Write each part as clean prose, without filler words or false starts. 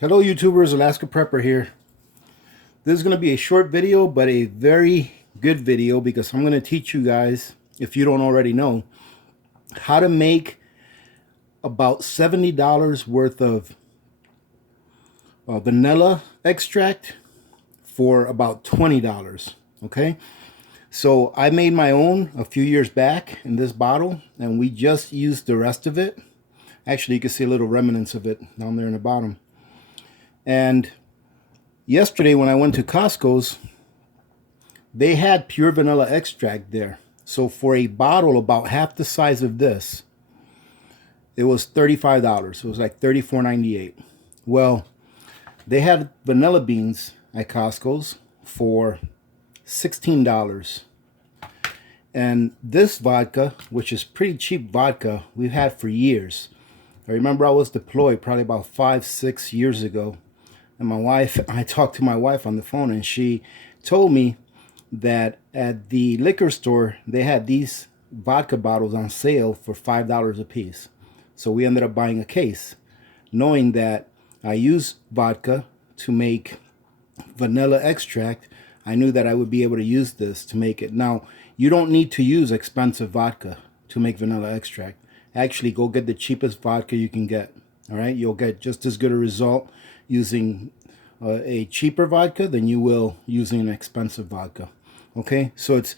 Hello YouTubers, Alaska Prepper here. This is going to be a short video, but a very good video because I'm going to teach you guys, if you don't already know, how to make about $70 worth of vanilla extract for about $20. Okay, so I made my own a few years back in this bottle, and we just used the rest of it. Actually, you can see a little remnants of it down there in the bottom. And yesterday when I went to Costco's, they had pure vanilla extract there. So for a bottle about half the size of this, it was $35. It was like $34.98. Well, they had vanilla beans at Costco's for $16. And this vodka, which is pretty cheap vodka, we've had for years. I remember I was deployed probably about 5-6 years ago. And I talked to my wife on the phone, and she told me that at the liquor store, they had these vodka bottles on sale for $5 a piece. So we ended up buying a case, knowing that I use vodka to make vanilla extract. I knew that I would be able to use this to make it. Now, you don't need to use expensive vodka to make vanilla extract. Actually, go get the cheapest vodka you can get. All right, you'll get just as good a result using a cheaper vodka than you will using an expensive vodka. Okay, so it's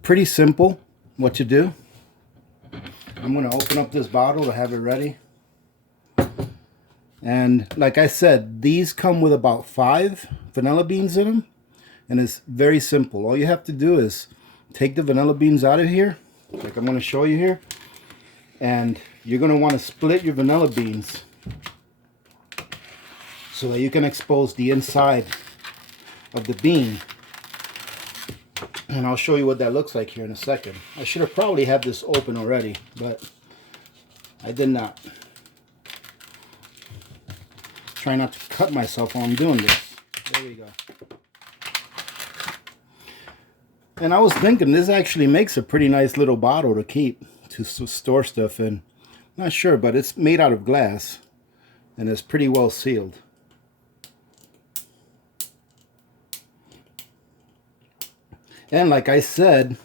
pretty simple what to do. I'm going to open up this bottle to have it ready. And like I said, these come with about 5 vanilla beans in them. And it's very simple. All you have to do is take the vanilla beans out of here, like I'm going to show you here. And you're going to want to split your vanilla beans so that you can expose the inside of the bean. And I'll show you what that looks like here in a second. I should have probably had this open already, but I did not. Try not to cut myself while I'm doing this. There we go. And I was thinking this actually makes a pretty nice little bottle to keep, to store stuff in. Not sure, but it's made out of glass and it's pretty well sealed. And like I said,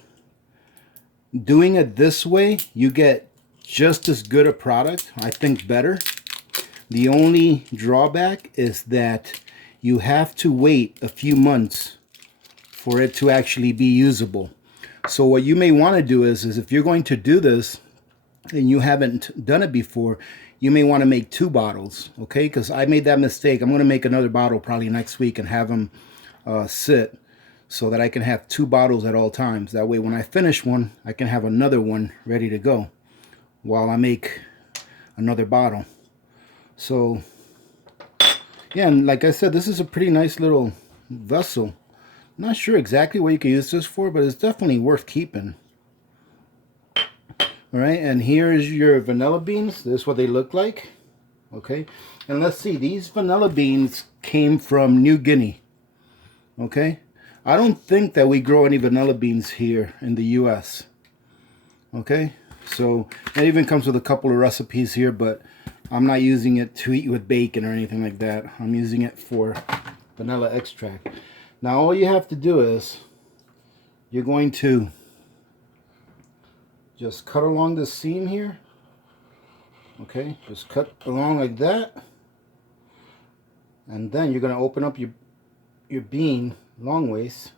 doing it this way, you get just as good a product, I think better. The only drawback is that you have to wait a few months for it to actually be usable. So what you may want to do is if you're going to do this and you haven't done it before, you may want to make 2 bottles, okay? Because I made that mistake. I'm going to make another bottle probably next week and have them sit so that I can have 2 bottles at all times. That way when I finish one, I can have another one ready to go while I make another bottle. So, yeah, and like I said, this is a pretty nice little vessel. Not sure exactly what you can use this for, but it's definitely worth keeping. All right, and here is your vanilla beans. This is what they look like. Okay, and let's see, these vanilla beans came from New Guinea. Okay, I don't think that we grow any vanilla beans here in the US. Okay, so it even comes with a couple of recipes here, but I'm not using it to eat with bacon or anything like that. I'm using it for vanilla extract. Now all you have to do is you're going to just cut along the seam here. Okay, just cut along like that. And then you're going to open up your bean long ways.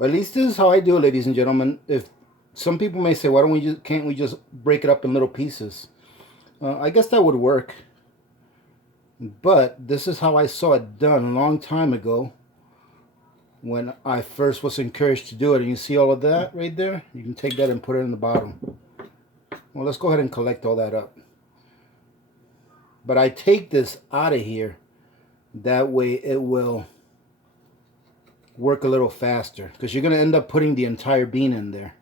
At least this is how I do it, ladies and gentlemen. If some people may say, why don't we just, can't we just break it up in little pieces? I guess that would work. But this is how I saw it done a long time ago when I first was encouraged to do it. And you see all of that right there? You can take that and put it in the bottom. Well, let's go ahead and collect all that up. But I take this out of here. That way it will work a little faster, because you're going to end up putting the entire bean in there.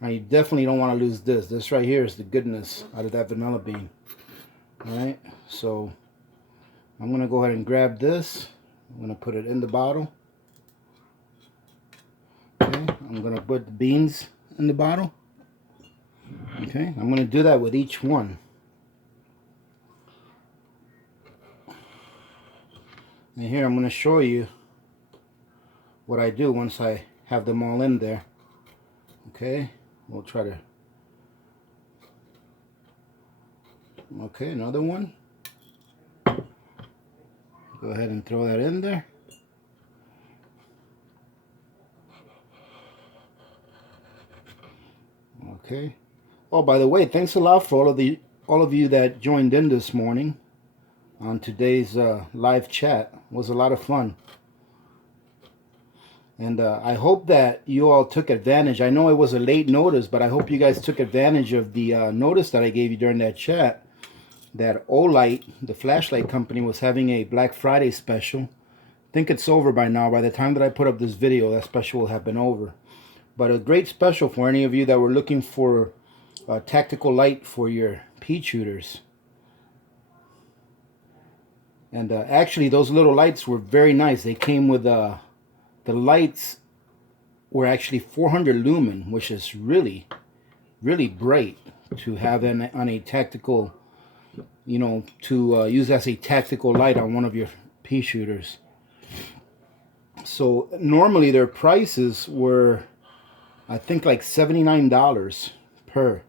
Now, you definitely don't want to lose this. This right here is the goodness out of that vanilla bean. Alright, so I'm going to go ahead and grab this. I'm going to put it in the bottle. Okay, I'm going to put the beans in the bottle. Okay, I'm going to do that with each one. And here I'm going to show you what I do once I have them all in there. Okay, we'll try to... Okay, another one. Go ahead and throw that in there. Okay. Oh, by the way, thanks a lot for all of you that joined in this morning on today's live chat. It was a lot of fun. And I hope that you all took advantage. I know it was a late notice, but I hope you guys took advantage of the notice that I gave you during that chat, that Outlite, the flashlight company, was having a Black Friday special. I think it's over by now. By the time that I put up this video, that special will have been over. But a great special for any of you that were looking for a tactical light for your pea shooters. And actually, those little lights were very nice. They came with... the lights were actually 400 lumen, which is really, really bright to have on a tactical, you know, to use as a tactical light on one of your pea shooters. So normally their prices were, I think, like $79 per.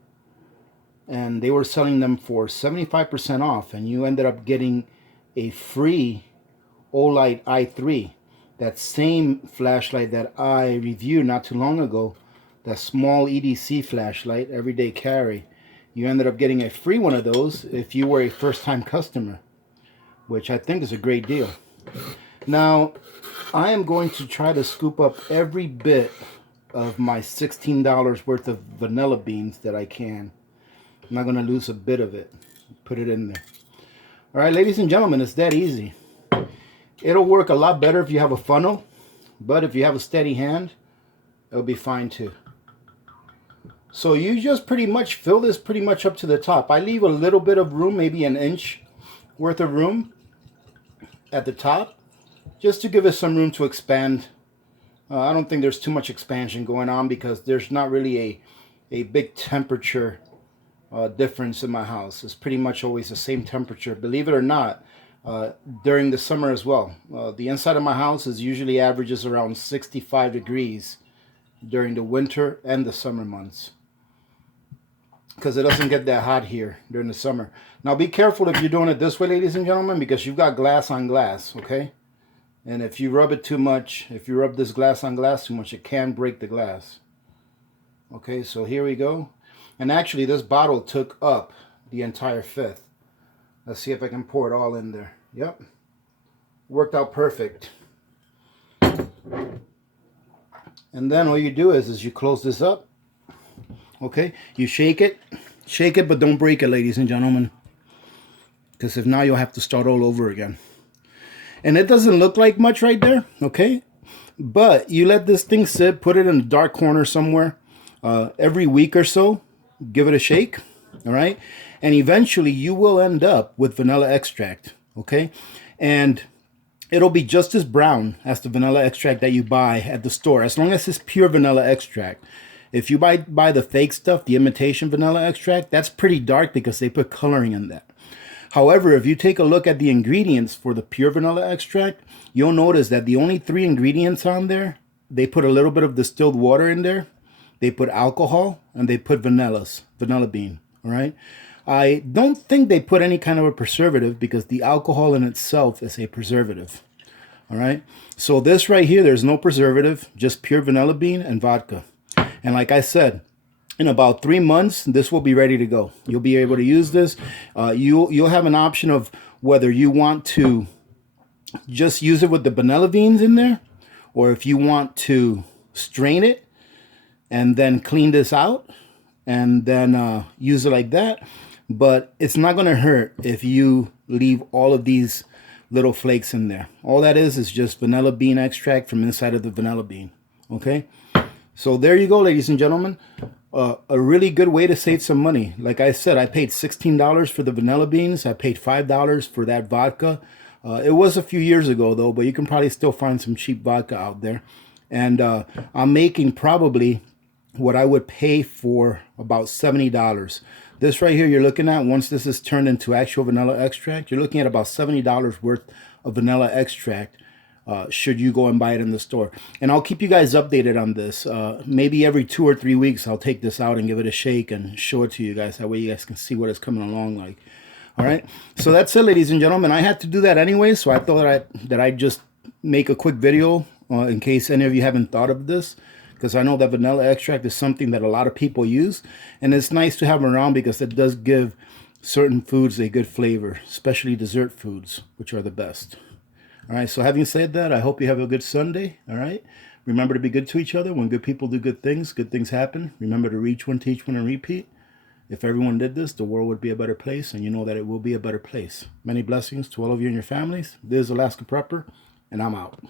And they were selling them for 75% off. And you ended up getting a free Outlite i3. That same flashlight that I reviewed not too long ago, that small EDC flashlight, everyday carry. You ended up getting a free one of those if you were a first-time customer, which I think is a great deal. Now, I am going to try to scoop up every bit of my $16 worth of vanilla beans that I can. I'm not going to lose a bit of it. Put it in there. All right, ladies and gentlemen, it's that easy. It'll work a lot better if you have a funnel, but if you have a steady hand, it'll be fine too. So you just pretty much fill this pretty much up to the top. I leave a little bit of room, maybe an inch worth of room at the top, just to give us some room to expand. I don't think there's too much expansion going on because there's not really a big temperature difference in my house. It's pretty much always the same temperature, believe it or not. During the summer as well. The inside of my house is usually averages around 65 degrees during the winter and the summer months, because it doesn't get that hot here during the summer. Now be careful if you're doing it this way, ladies and gentlemen, because you've got glass on glass, okay? And if you rub it too much, if you rub this glass on glass too much, it can break the glass. Okay, so here we go. And actually this bottle took up the entire fifth. Let's see if I can pour it all in there. Yep. Worked out perfect. And then all you do is you close this up. Okay. You shake it. Shake it, but don't break it, ladies and gentlemen. Because if not, you'll have to start all over again. And it doesn't look like much right there. Okay. But you let this thing sit. Put it in a dark corner somewhere. Every week or so. Give it a shake. All right. And eventually you will end up with vanilla extract, okay? And it'll be just as brown as the vanilla extract that you buy at the store, as long as it's pure vanilla extract. If you buy the fake stuff, the imitation vanilla extract, that's pretty dark because they put coloring in that. However, if you take a look at the ingredients for the pure vanilla extract, you'll notice that the only 3 ingredients on there, they put a little bit of distilled water in there, they put alcohol, and they put vanilla bean, all right? I don't think they put any kind of a preservative because the alcohol in itself is a preservative. All right. So this right here, there's no preservative, just pure vanilla bean and vodka. And like I said, in about 3 months, this will be ready to go. You'll be able to use this. You'll have an option of whether you want to just use it with the vanilla beans in there, or if you want to strain it and then clean this out and then use it like that. But it's not going to hurt if you leave all of these little flakes in there. All that is just vanilla bean extract from inside of the vanilla bean. Okay, so there you go, ladies and gentlemen. A really good way to save some money. Like I said, I paid $16 for the vanilla beans. I paid $5 for that vodka. It was a few years ago though, but you can probably still find some cheap vodka out there. And I'm making probably what I would pay for about $70. This right here you're looking at, once this is turned into actual vanilla extract, you're looking at about $70 worth of vanilla extract should you go and buy it in the store. And I'll keep you guys updated on this. Maybe every 2 or 3 weeks I'll take this out and give it a shake and show it to you guys. That way you guys can see what it's coming along like. All right, so that's it, ladies and gentlemen. I had to do that anyway, so I thought that I'd just make a quick video in case any of you haven't thought of this, because I know that vanilla extract is something that a lot of people use, and it's nice to have around because it does give certain foods a good flavor, especially dessert foods, which are the best. All right, so having said that, I hope you have a good Sunday. All right, remember to be good to each other. When good people do good things happen. Remember to reach one, teach one, and repeat. If everyone did this, the world would be a better place, and you know that it will be a better place. Many blessings to all of you and your families. This is Alaska Prepper, and I'm out.